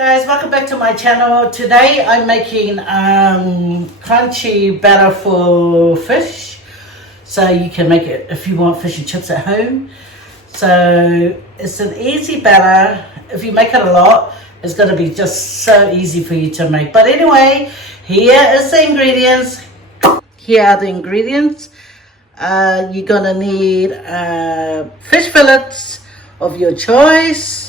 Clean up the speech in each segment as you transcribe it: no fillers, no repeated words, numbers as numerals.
Guys, welcome back to my channel. Today I'm making crunchy batter for fish, so you can make it if you want fish and chips at home. So it's an easy batter. If you make it a lot, it's going to be just so easy for you to make. But anyway, here is the ingredients. Here are the ingredients. You're going to need fish fillets of your choice.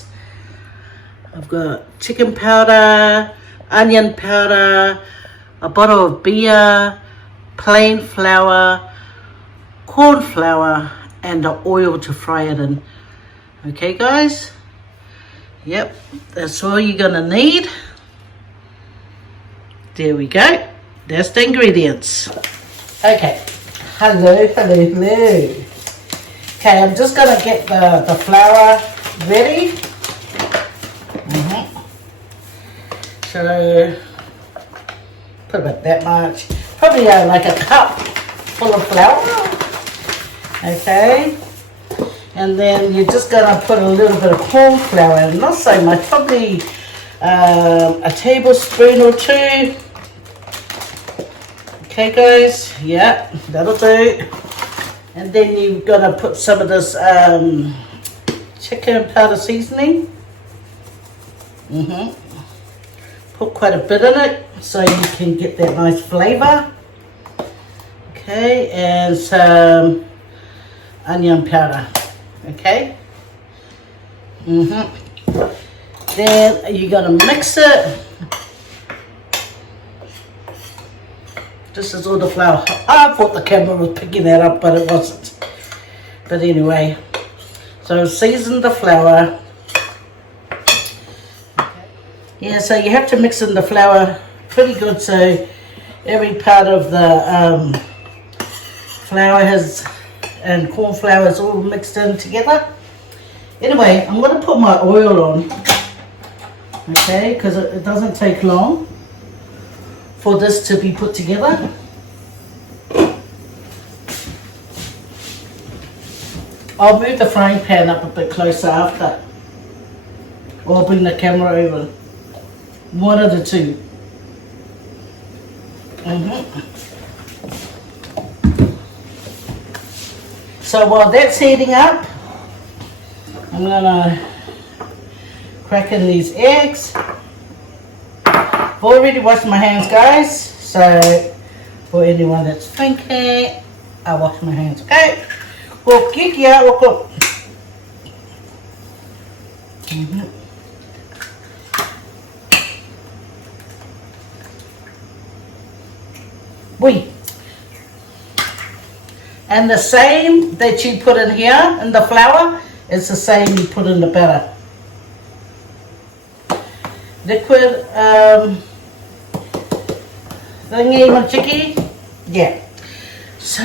I've got chicken powder, onion powder, a bottle of beer, plain flour, corn flour, and the oil to fry it in. Okay guys? Yep, that's all you're gonna need. There we go. That's the ingredients. Okay, hello. Okay, I'm just gonna get the flour ready. So put about that much, probably like a cup full of flour. Okay, and then you're just gonna put a little bit of corn flour in, not so much, probably a tablespoon or two. Okay guys, yeah, that'll do. And then you're gonna put some of this chicken powder seasoning. Put quite a bit in it so you can get that nice flavor. Okay, and some onion powder. Okay. Then you're gonna mix it. This is all the flour. I thought the camera was picking that up, but it wasn't. But anyway, so season the flour. Yeah, so you have to mix in the flour pretty good so every part of the flour and corn flour is all mixed in together. Anyway, I'm going to put my oil on, okay, because it doesn't take long for this to be put together. I'll move the frying pan up a bit closer after, or I'll bring the camera over. One of the two. So while that's heating up, I'm gonna crack in these eggs. I've already washed my hands, guys, so for anyone that's thinking, I wash my hands. Okay, well, kiki out, walk up. And the same that you put in here in the flour is the same you put in the batter. Liquid thingy manchiki. Yeah. So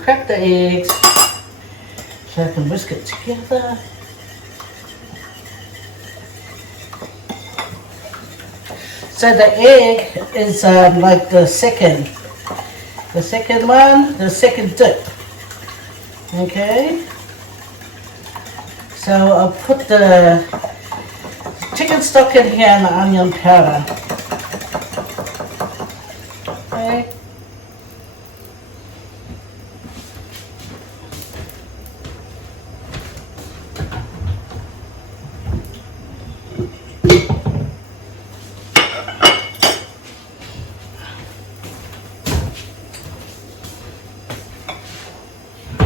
crack the eggs so I can whisk it together. So the egg is like the second dip. Okay. So I'll put the chicken stock in here and the onion powder. Okay.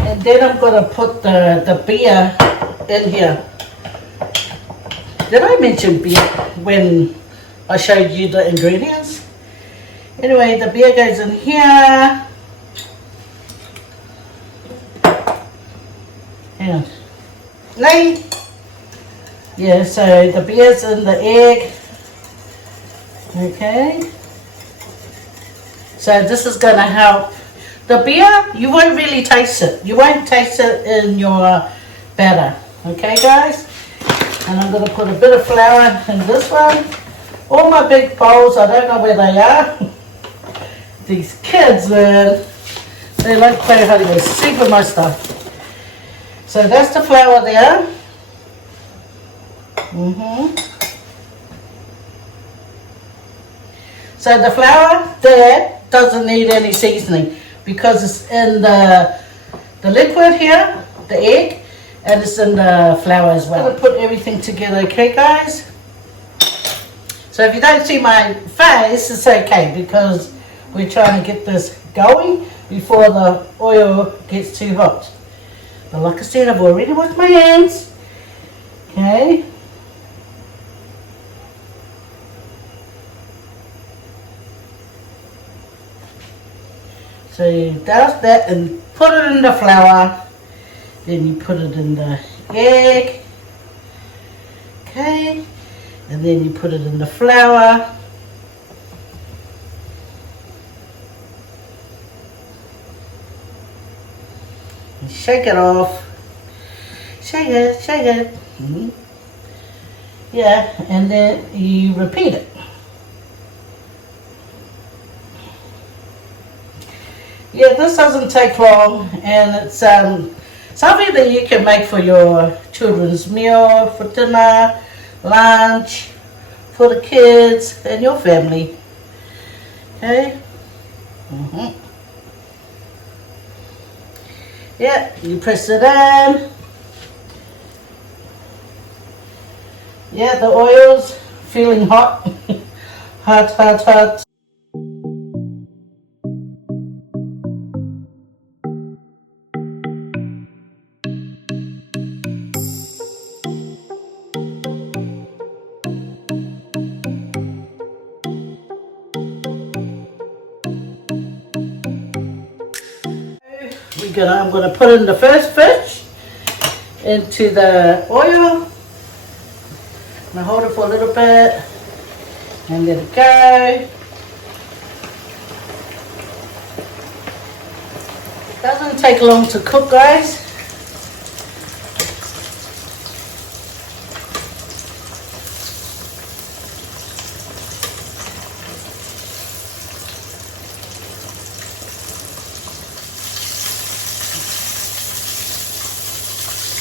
And then I'm going to put the beer in here. Did I mention beer when I showed you the ingredients? Anyway, the beer goes in here. Hang on. Lay. Yeah, so the beer's in the egg. Okay. So this is going to help. The beer, you won't really taste it. You won't taste it in your batter. Okay, guys? And I'm going to put a bit of flour in this one. All my big bowls, I don't know where they are. These kids, man, they like playing hard with super my stuff. So that's the flour there. So the flour there doesn't need any seasoning because it's in the liquid here, the egg, and it's in the flour as well. I'm going to put everything together, okay guys? So if you don't see my face, it's okay because we're trying to get this going before the oil gets too hot. But like I said, I've already washed my hands. Okay. So you douse that and put it in the flour. Then you put it in the egg. Okay. And then you put it in the flour. And shake it off. Shake it, shake it. Yeah, and then you repeat it. Yeah, this doesn't take long, and it's something that you can make for your children's meal, for dinner, lunch, for the kids and your family. Okay. Yeah, you press it in. Yeah, the oil's feeling hot. Hot, hot, hot. I'm gonna put in the first fish into the oil. I'm gonna hold it for a little bit and let it go. Doesn't take long to cook, guys.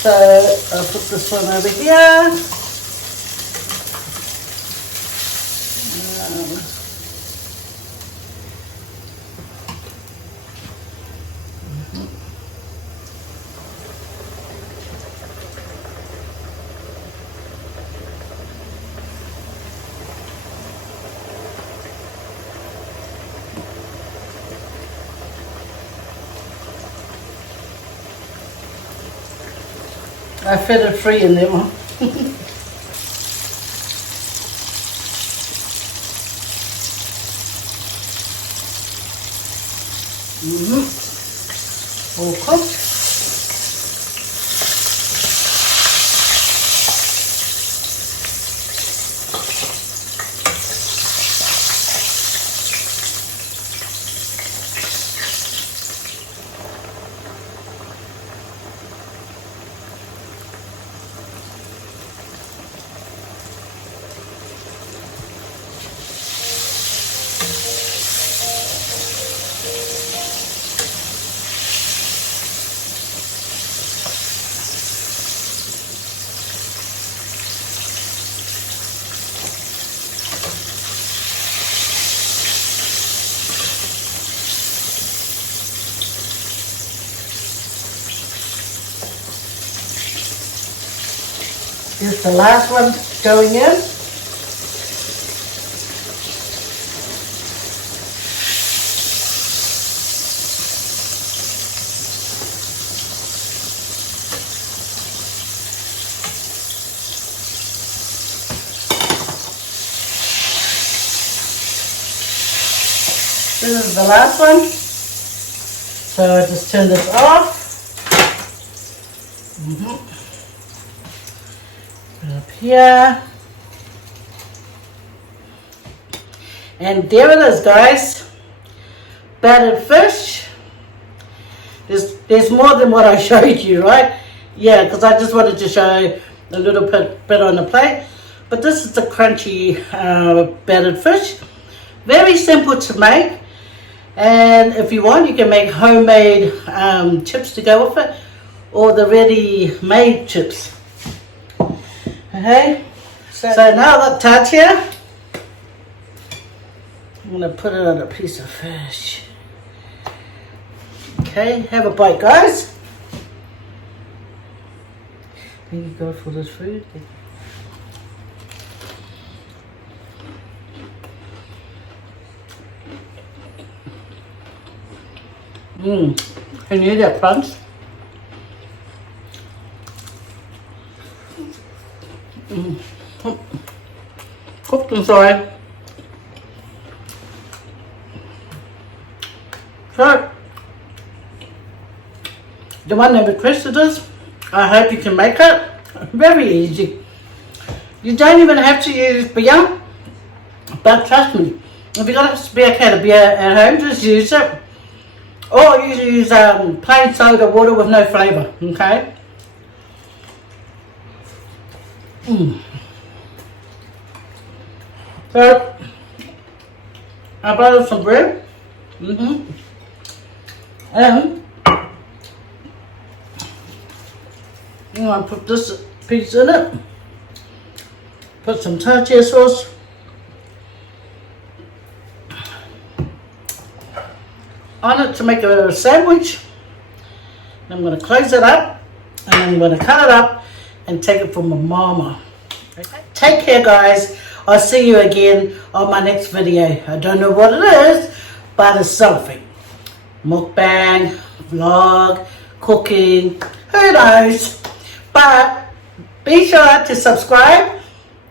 So I'll put this one over here. I fed it free in there one. All cooked. Here's the last one going in. This is the last one. So I just turn this off. Up here, and there it is, guys. Battered fish. There's more than what I showed you, right? Yeah, because I just wanted to show a little bit on the plate, but this is the crunchy battered fish. Very simple to make, and if you want, you can make homemade chips to go with it, or the ready-made chips. Okay, So now I've got tartar. I'm going to put it on a piece of fish. Okay, have a bite, guys. Thank you, God, for this food. Can you hear that crunch? Cooked inside. So, the one that requested this, I hope you can make it. Very easy. You don't even have to use beer, but trust me, if you've got a spare can of beer at home, just use it. Or you use plain soda water with no flavour, okay? So, I bought some bread. And I'm going to put this piece in it. Put some tartar sauce. On it to make a sandwich. I'm going to close it up and I'm going to cut it up and take it for my mama. Okay. Take care, guys. I'll see you again on my next video. I don't know what it is, but it's something. Mukbang, vlog, cooking, who knows. But be sure to subscribe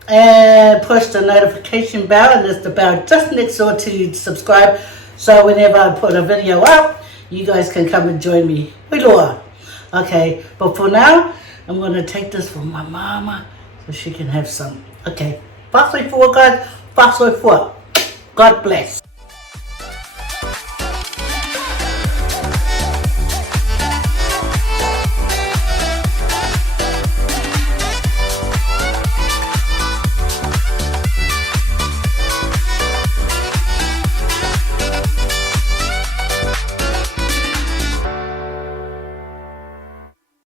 and push the notification bell, and there's the bell just next door to subscribe. So whenever I put a video up, you guys can come and join me. Okay, but for now, I'm going to take this for my mama so she can have some. Okay, fast way forward, guys. Fast way forward. God bless.